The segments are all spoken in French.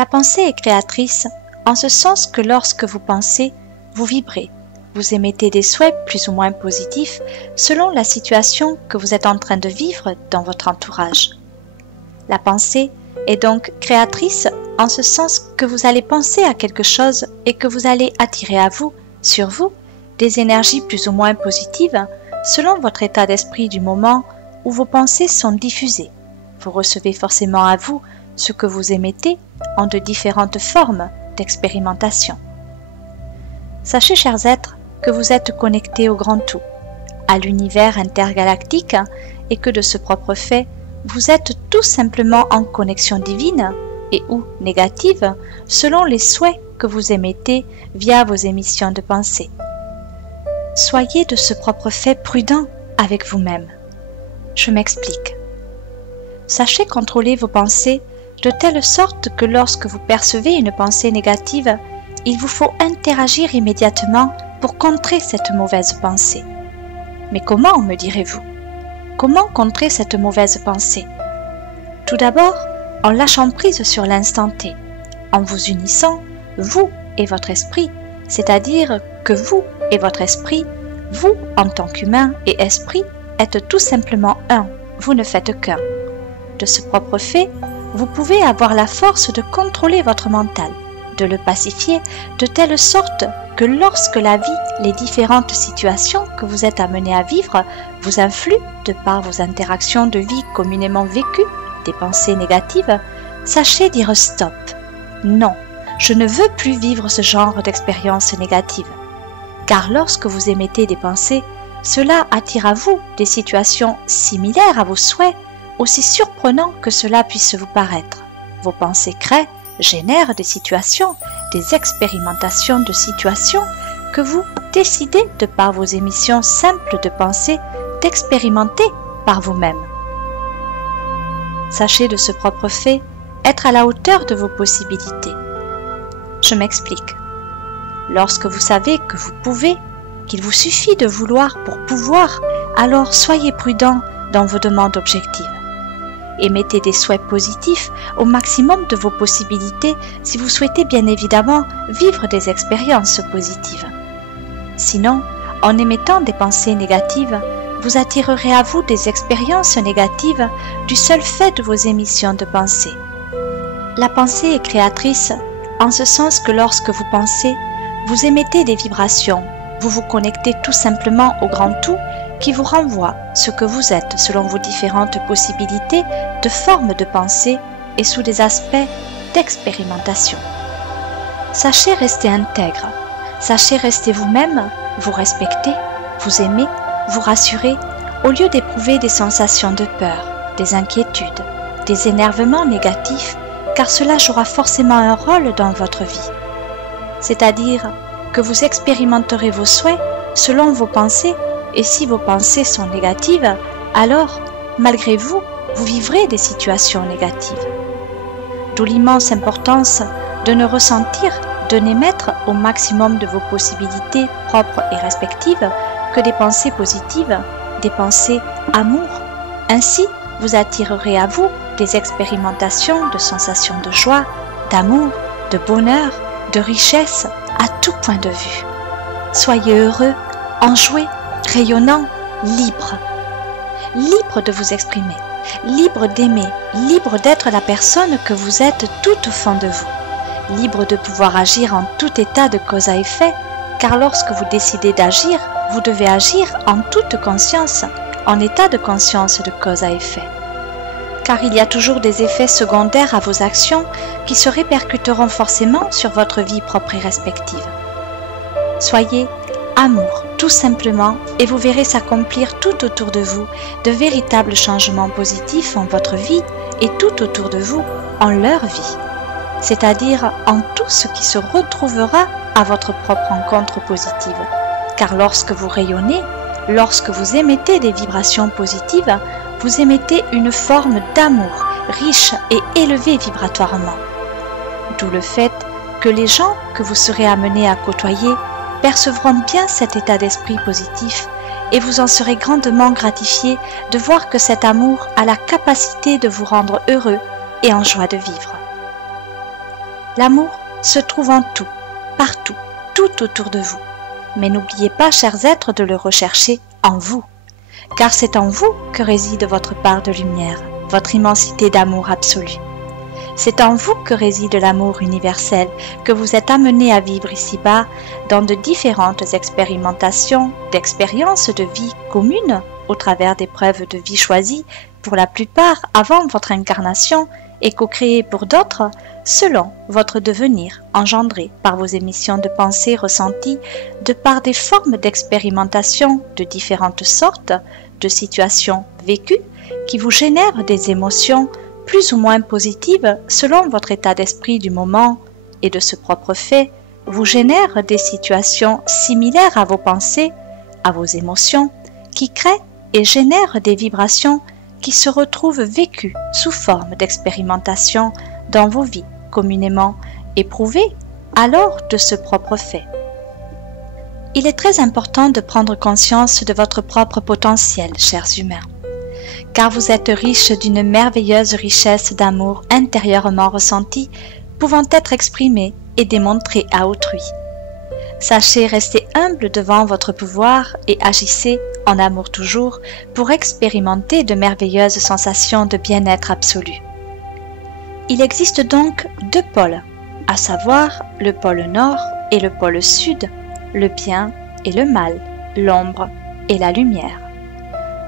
La pensée est créatrice en ce sens que lorsque vous pensez, vous vibrez, vous émettez des souhaits plus ou moins positifs selon la situation que vous êtes en train de vivre dans votre entourage. La pensée est donc créatrice en ce sens que vous allez penser à quelque chose et que vous allez attirer à vous, sur vous, des énergies plus ou moins positives selon votre état d'esprit du moment où vos pensées sont diffusées. Vous recevez forcément à vous ce que vous émettez en de différentes formes d'expérimentation. Sachez, chers êtres, que vous êtes connectés au grand tout, à l'univers intergalactique, et que de ce propre fait, vous êtes tout simplement en connexion divine et ou négative selon les souhaits que vous émettez via vos émissions de pensée. Soyez de ce propre fait prudent avec vous-même. Je m'explique. Sachez contrôler vos pensées de telle sorte que lorsque vous percevez une pensée négative, il vous faut interagir immédiatement pour contrer cette mauvaise pensée. Mais comment, me direz-vous? Comment contrer cette mauvaise pensée? Tout d'abord, en lâchant prise sur l'instant T, en vous unissant, vous et votre esprit, c'est-à-dire que vous et votre esprit, vous en tant qu'humain et esprit, êtes tout simplement un, vous ne faites qu'un. De ce propre fait, vous pouvez avoir la force de contrôler votre mental, de le pacifier de telle sorte que lorsque la vie, les différentes situations que vous êtes amenés à vivre vous influent de par vos interactions de vie communément vécues, des pensées négatives, sachez dire stop. Non, je ne veux plus vivre ce genre d'expérience négative. Car lorsque vous émettez des pensées, cela attire à vous des situations similaires à vos souhaits, aussi surprenant que cela puisse vous paraître. Vos pensées créent, génèrent des situations, des expérimentations de situations que vous décidez de par vos émissions simples de pensée d'expérimenter par vous-même. Sachez de ce propre fait être à la hauteur de vos possibilités. Je m'explique. Lorsque vous savez que vous pouvez, qu'il vous suffit de vouloir pour pouvoir, alors soyez prudent dans vos demandes objectives. Émettez des souhaits positifs au maximum de vos possibilités si vous souhaitez bien évidemment vivre des expériences positives. Sinon, en émettant des pensées négatives, vous attirerez à vous des expériences négatives du seul fait de vos émissions de pensée. La pensée est créatrice en ce sens que lorsque vous pensez, vous émettez des vibrations, vous vous connectez tout simplement au grand tout qui vous renvoie ce que vous êtes selon vos différentes possibilités de formes de pensée et sous des aspects d'expérimentation. Sachez rester intègre, sachez rester vous-même, vous respecter, vous aimer, vous rassurer, au lieu d'éprouver des sensations de peur, des inquiétudes, des énervements négatifs, car cela jouera forcément un rôle dans votre vie. C'est-à-dire que vous expérimenterez vos souhaits selon vos pensées, et si vos pensées sont négatives, alors, malgré vous, vous vivrez des situations négatives. D'où l'immense importance de ne ressentir, de n'émettre au maximum de vos possibilités propres et respectives que des pensées positives, des pensées amour. Ainsi, vous attirerez à vous des expérimentations de sensations de joie, d'amour, de bonheur, de richesse à tout point de vue. Soyez heureux, enjoués, rayonnant, libre. Libre de vous exprimer, libre d'aimer, libre d'être la personne que vous êtes tout au fond de vous. Libre de pouvoir agir en tout état de cause à effet, car lorsque vous décidez d'agir, vous devez agir en toute conscience, en état de conscience de cause à effet. Car il y a toujours des effets secondaires à vos actions qui se répercuteront forcément sur votre vie propre et respective. Soyez amour, tout simplement, et vous verrez s'accomplir tout autour de vous de véritables changements positifs en votre vie et tout autour de vous en leur vie, c'est-à-dire en tout ce qui se retrouvera à votre propre rencontre positive. Car lorsque vous rayonnez, lorsque vous émettez des vibrations positives, vous émettez une forme d'amour riche et élevé vibratoirement. D'où le fait que les gens que vous serez amenés à côtoyer percevront bien cet état d'esprit positif et vous en serez grandement gratifiés de voir que cet amour a la capacité de vous rendre heureux et en joie de vivre. L'amour se trouve en tout, partout, tout autour de vous. Mais n'oubliez pas, chers êtres, de le rechercher en vous, car c'est en vous que réside votre part de lumière, votre immensité d'amour absolu. C'est en vous que réside l'amour universel que vous êtes amené à vivre ici-bas dans de différentes expérimentations, d'expériences de vie communes au travers d'épreuves de vie choisies, pour la plupart avant votre incarnation et co-créées pour d'autres selon votre devenir engendré par vos émissions de pensée ressenties de par des formes d'expérimentation de différentes sortes, de situations vécues qui vous génèrent des émotions plus ou moins positives selon votre état d'esprit du moment et de ce propre fait vous génèrent des situations similaires à vos pensées, à vos émotions, qui créent et génèrent des vibrations qui se retrouvent vécues sous forme d'expérimentation dans vos vies communément éprouvées alors de ce propre fait. Il est très important de prendre conscience de votre propre potentiel, chers humains, car vous êtes riches d'une merveilleuse richesse d'amour intérieurement ressenti, pouvant être exprimée et démontrée à autrui. Sachez rester humble devant votre pouvoir et agissez en amour toujours pour expérimenter de merveilleuses sensations de bien-être absolu. Il existe donc deux pôles, à savoir le pôle nord et le pôle sud, le bien et le mal, l'ombre et la lumière.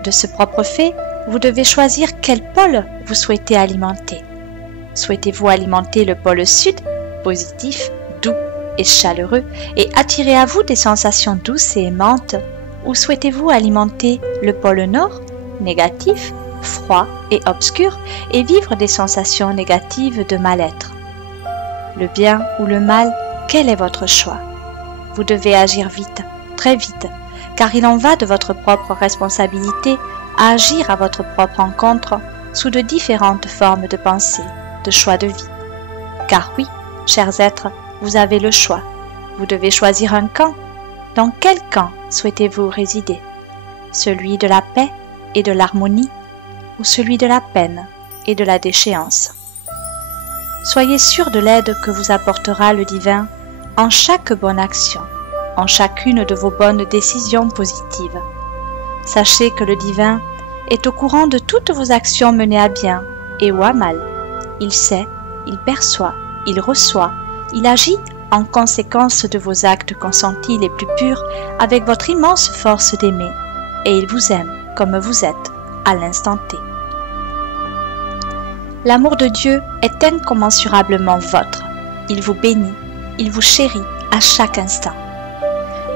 De ce propre fait, vous devez choisir quel pôle vous souhaitez alimenter. Souhaitez-vous alimenter le pôle sud, positif, doux et chaleureux, et attirer à vous des sensations douces et aimantes, ou souhaitez-vous alimenter le pôle nord, négatif, froid et obscur, et vivre des sensations négatives de mal-être? Le bien ou le mal, quel est votre choix? Vous devez agir vite, très vite, car il en va de votre propre responsabilité à agir à votre propre encontre sous de différentes formes de pensée, de choix de vie. Car oui, chers êtres, vous avez le choix. Vous devez choisir un camp. Dans quel camp souhaitez-vous résider? Celui de la paix et de l'harmonie, ou celui de la peine et de la déchéance? Soyez sûr de l'aide que vous apportera le divin en chaque bonne action, en chacune de vos bonnes décisions positives. Sachez que le divin est au courant de toutes vos actions menées à bien et ou à mal. Il sait, il perçoit, il reçoit, il agit en conséquence de vos actes consentis les plus purs avec votre immense force d'aimer, et il vous aime comme vous êtes à l'instant T. L'amour de Dieu est incommensurablement vôtre. Il vous bénit, il vous chérit à chaque instant.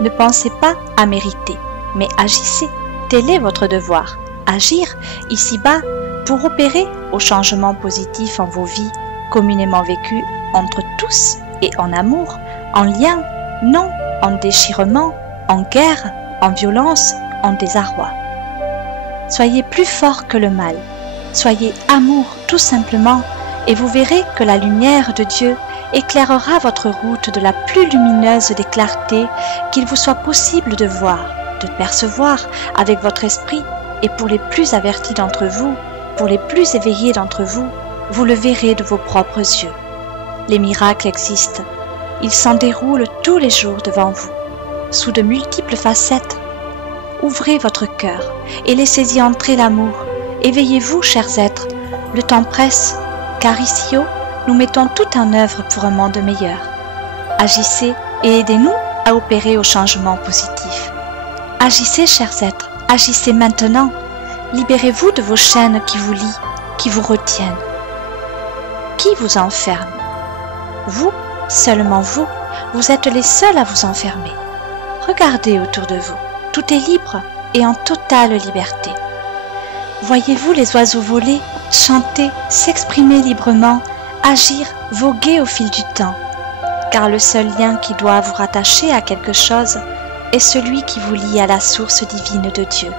Ne pensez pas à mériter, mais agissez. Tel est votre devoir, agir ici-bas pour opérer au changement positif en vos vies communément vécues entre tous et en amour, en lien, non en déchirement, en guerre, en violence, en désarroi. Soyez plus fort que le mal, soyez amour tout simplement, et vous verrez que la lumière de Dieu éclairera votre route de la plus lumineuse des clartés qu'il vous soit possible de voir, de percevoir avec votre esprit, et pour les plus avertis d'entre vous, pour les plus éveillés d'entre vous, vous le verrez de vos propres yeux. Les miracles existent, ils s'en déroulent tous les jours devant vous, sous de multiples facettes. Ouvrez votre cœur et laissez-y entrer l'amour. Éveillez-vous, chers êtres, le temps presse, car ici-haut, nous mettons tout en œuvre pour un monde meilleur. Agissez et aidez-nous à opérer au changement positif. Agissez, chers êtres, agissez maintenant. Libérez-vous de vos chaînes qui vous lient, qui vous retiennent. Qui vous enferme? Vous, seulement vous, vous êtes les seuls à vous enfermer. Regardez autour de vous, tout est libre et en totale liberté. Voyez-vous les oiseaux voler, chanter, s'exprimer librement, agir, voguer au fil du temps, car le seul lien qui doit vous rattacher à quelque chose est celui qui vous lie à la source divine de Dieu,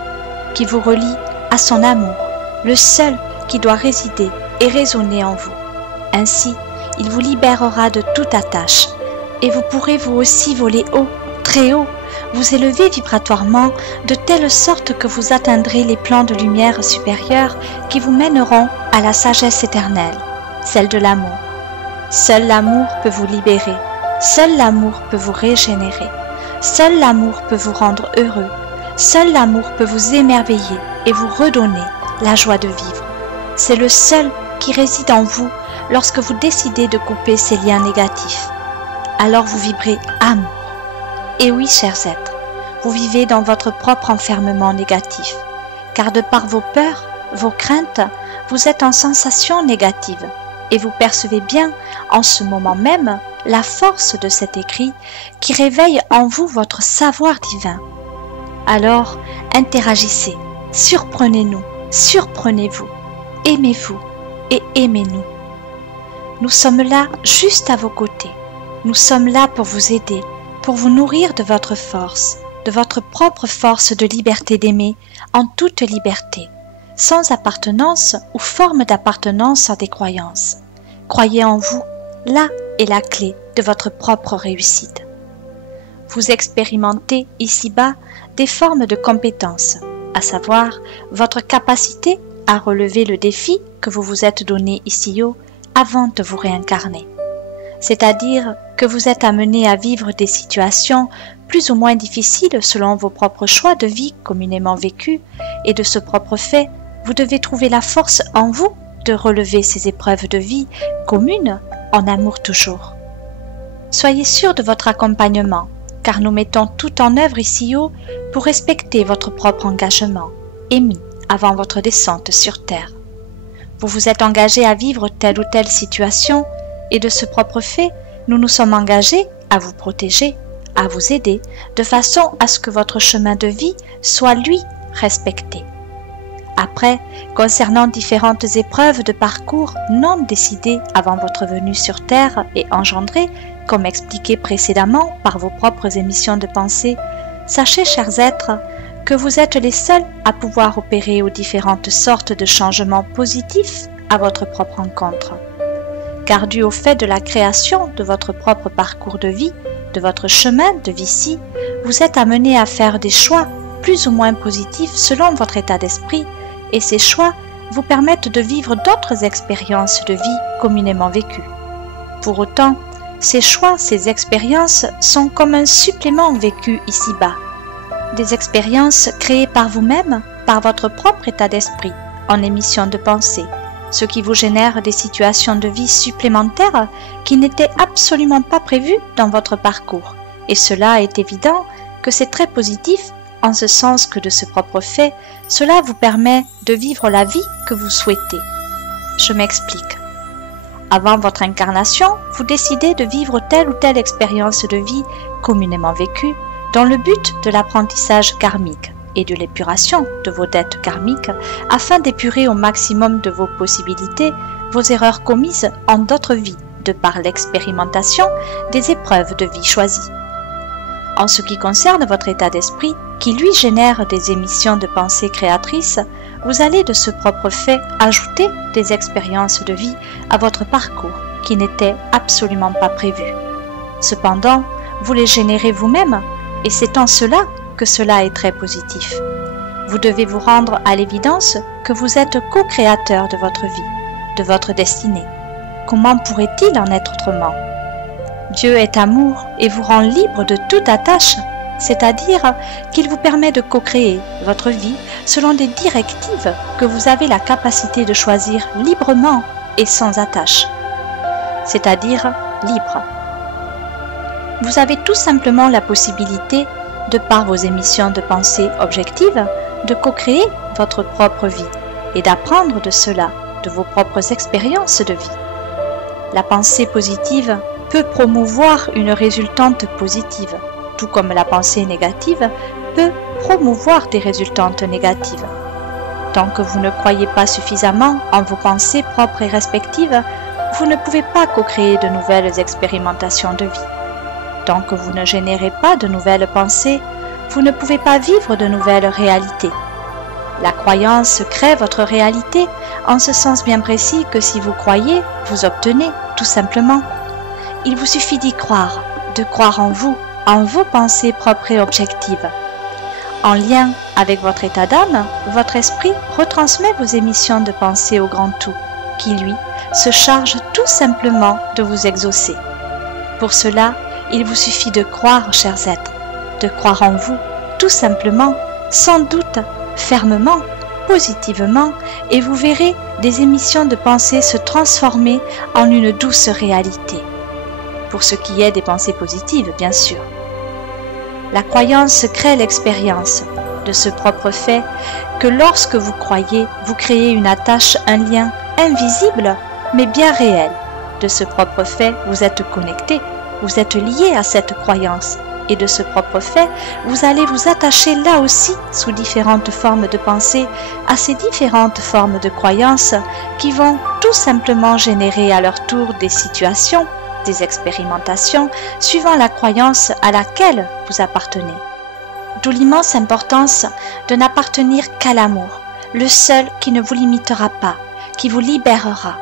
qui vous relie à son amour, le seul qui doit résider et résonner en vous. Ainsi, il vous libérera de toute attache, et vous pourrez vous aussi voler haut, très haut, vous élever vibratoirement de telle sorte que vous atteindrez les plans de lumière supérieurs qui vous mèneront à la sagesse éternelle, celle de l'amour. Seul l'amour peut vous libérer. Seul l'amour peut vous régénérer. Seul l'amour peut vous rendre heureux. Seul l'amour peut vous émerveiller et vous redonner la joie de vivre. C'est le seul qui réside en vous lorsque vous décidez de couper ces liens négatifs. Alors vous vibrez amour. Et oui, chers êtres, vous vivez dans votre propre enfermement négatif, car de par vos peurs, vos craintes, vous êtes en sensation négative et vous percevez bien en ce moment même la force de cet écrit qui réveille en vous votre savoir divin. Alors, interagissez, surprenez-nous, surprenez-vous, aimez-vous et aimez-nous. Nous sommes là juste à vos côtés. Nous sommes là pour vous aider, pour vous nourrir de votre force, de votre propre force de liberté d'aimer en toute liberté, sans appartenance ou forme d'appartenance à des croyances. Croyez en vous, là est la clé de votre propre réussite. Vous expérimentez ici-bas des formes de compétences, à savoir votre capacité à relever le défi que vous vous êtes donné ici-haut avant de vous réincarner. C'est-à-dire que vous êtes amené à vivre des situations plus ou moins difficiles selon vos propres choix de vie communément vécus, et de ce propre fait, vous devez trouver la force en vous de relever ces épreuves de vie communes en amour toujours. Soyez sûr de votre accompagnement, car nous mettons tout en œuvre ici-haut pour respecter votre propre engagement, émis avant votre descente sur Terre. Vous vous êtes engagé à vivre telle ou telle situation, et de ce propre fait, nous nous sommes engagés à vous protéger, à vous aider, de façon à ce que votre chemin de vie soit, lui, respecté. Après, concernant différentes épreuves de parcours non décidées avant votre venue sur Terre et engendrées, comme expliqué précédemment par vos propres émissions de pensée, sachez, chers êtres, que vous êtes les seuls à pouvoir opérer aux différentes sortes de changements positifs à votre propre rencontre. Car dû au fait de la création de votre propre parcours de vie, de votre chemin de vie-ci, vous êtes amené à faire des choix plus ou moins positifs selon votre état d'esprit, et ces choix vous permettent de vivre d'autres expériences de vie communément vécues. Pour autant, ces choix, ces expériences sont comme un supplément vécu ici-bas. Des expériences créées par vous-même, par votre propre état d'esprit, en émission de pensée, ce qui vous génère des situations de vie supplémentaires qui n'étaient absolument pas prévues dans votre parcours. Et cela est évident que c'est très positif, en ce sens que de ce propre fait, cela vous permet de vivre la vie que vous souhaitez. Je m'explique. Avant votre incarnation, vous décidez de vivre telle ou telle expérience de vie communément vécue dans le but de l'apprentissage karmique et de l'épuration de vos dettes karmiques afin d'épurer au maximum de vos possibilités vos erreurs commises en d'autres vies de par l'expérimentation des épreuves de vie choisies. En ce qui concerne votre état d'esprit, qui lui génère des émissions de pensée créatrices, vous allez de ce propre fait ajouter des expériences de vie à votre parcours qui n'étaient absolument pas prévues. Cependant, vous les générez vous-même et c'est en cela que cela est très positif. Vous devez vous rendre à l'évidence que vous êtes co-créateur de votre vie, de votre destinée. Comment pourrait-il en être autrement ? Dieu est amour et vous rend libre de toute attache, c'est-à-dire qu'il vous permet de co-créer votre vie selon des directives que vous avez la capacité de choisir librement et sans attache, c'est-à-dire libre. Vous avez tout simplement la possibilité, de par vos émissions de pensée objectives, de co-créer votre propre vie et d'apprendre de cela, de vos propres expériences de vie. La pensée positive peut promouvoir une résultante positive, tout comme la pensée négative peut promouvoir des résultantes négatives. Tant que vous ne croyez pas suffisamment en vos pensées propres et respectives, vous ne pouvez pas co-créer de nouvelles expérimentations de vie. Tant que vous ne générez pas de nouvelles pensées, vous ne pouvez pas vivre de nouvelles réalités. La croyance crée votre réalité en ce sens bien précis que si vous croyez, vous obtenez, tout simplement. Il vous suffit d'y croire, de croire en vous, en vos pensées propres et objectives. En lien avec votre état d'âme, votre esprit retransmet vos émissions de pensée au grand tout, qui lui se charge tout simplement de vous exaucer. Pour cela, il vous suffit de croire, chers êtres, de croire en vous, tout simplement, sans doute, fermement, positivement, et vous verrez des émissions de pensée se transformer en une douce réalité. Pour ce qui est des pensées positives, bien sûr. La croyance crée l'expérience de ce propre fait que lorsque vous croyez, vous créez une attache, un lien invisible, mais bien réel. De ce propre fait, vous êtes connecté, vous êtes lié à cette croyance. Et de ce propre fait, vous allez vous attacher là aussi, sous différentes formes de pensée, à ces différentes formes de croyances qui vont tout simplement générer à leur tour des situations, des expérimentations, suivant la croyance à laquelle vous appartenez. D'où l'immense importance de n'appartenir qu'à l'amour, le seul qui ne vous limitera pas, qui vous libérera.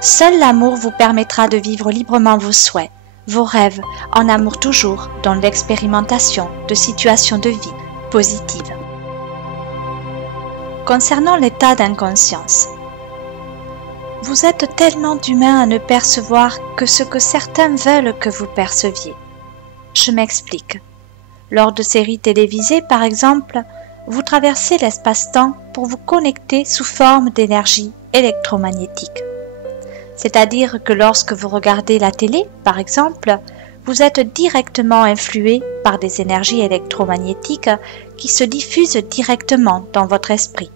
Seul l'amour vous permettra de vivre librement vos souhaits, vos rêves, en amour toujours, dans l'expérimentation de situations de vie positives. Concernant l'état d'inconscience, vous êtes tellement d'humains à ne percevoir que ce que certains veulent que vous perceviez. Je m'explique. Lors de séries télévisées, par exemple, vous traversez l'espace-temps pour vous connecter sous forme d'énergie électromagnétique. C'est-à-dire que lorsque vous regardez la télé, par exemple, vous êtes directement influé par des énergies électromagnétiques qui se diffusent directement dans votre esprit.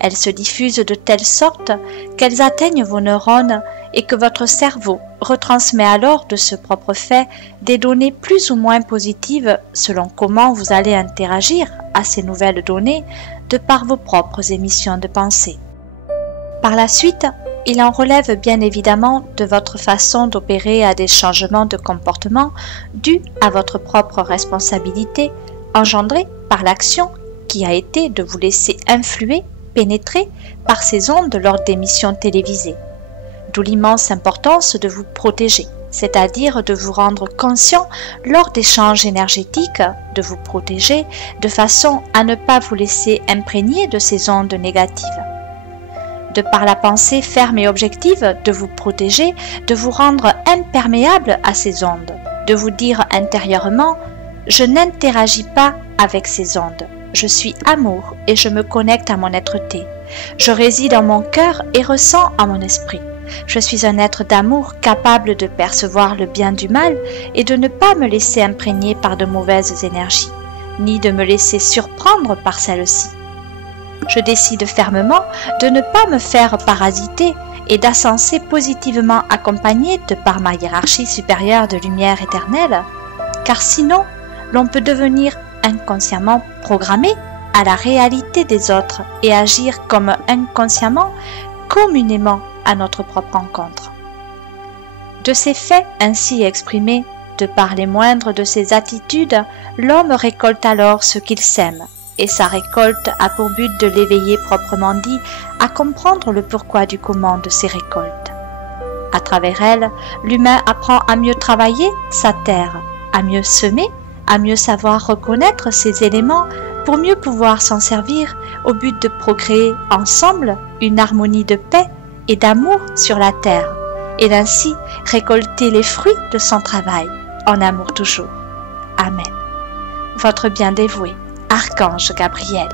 Elles se diffusent de telle sorte qu'elles atteignent vos neurones et que votre cerveau retransmet alors de ce propre fait des données plus ou moins positives selon comment vous allez interagir à ces nouvelles données de par vos propres émissions de pensée. Par la suite, il en relève bien évidemment de votre façon d'opérer à des changements de comportement dus à votre propre responsabilité engendrée par l'action qui a été de vous laisser influer, pénétrer par ces ondes lors d'émissions télévisées. D'où l'immense importance de vous protéger, c'est-à-dire de vous rendre conscient lors d'échanges énergétiques, de vous protéger de façon à ne pas vous laisser imprégner de ces ondes négatives. De par la pensée ferme et objective, de vous protéger, de vous rendre imperméable à ces ondes, de vous dire intérieurement « Je n'interagis pas avec ces ondes, je suis amour et je me connecte à mon être-té. Je réside en mon cœur et ressens en mon esprit. Je suis un être d'amour capable de percevoir le bien du mal et de ne pas me laisser imprégner par de mauvaises énergies, ni de me laisser surprendre par celles-ci. Je décide fermement de ne pas me faire parasiter et d'ascenser positivement accompagné de par ma hiérarchie supérieure de lumière éternelle, car sinon, l'on peut devenir inconsciemment programmé à la réalité des autres et agir comme inconsciemment, communément à notre propre encontre. De ces faits ainsi exprimés, de par les moindres de ses attitudes, l'homme récolte alors ce qu'il sème, et sa récolte a pour but de l'éveiller proprement dit à comprendre le pourquoi du comment de ses récoltes. À travers elle, l'humain apprend à mieux travailler sa terre, à mieux semer, à mieux savoir reconnaître ses éléments pour mieux pouvoir s'en servir au but de procréer ensemble une harmonie de paix et d'amour sur la terre, et d'ainsi récolter les fruits de son travail, en amour toujours. Amen. Votre bien dévoué, Archange Gabriel.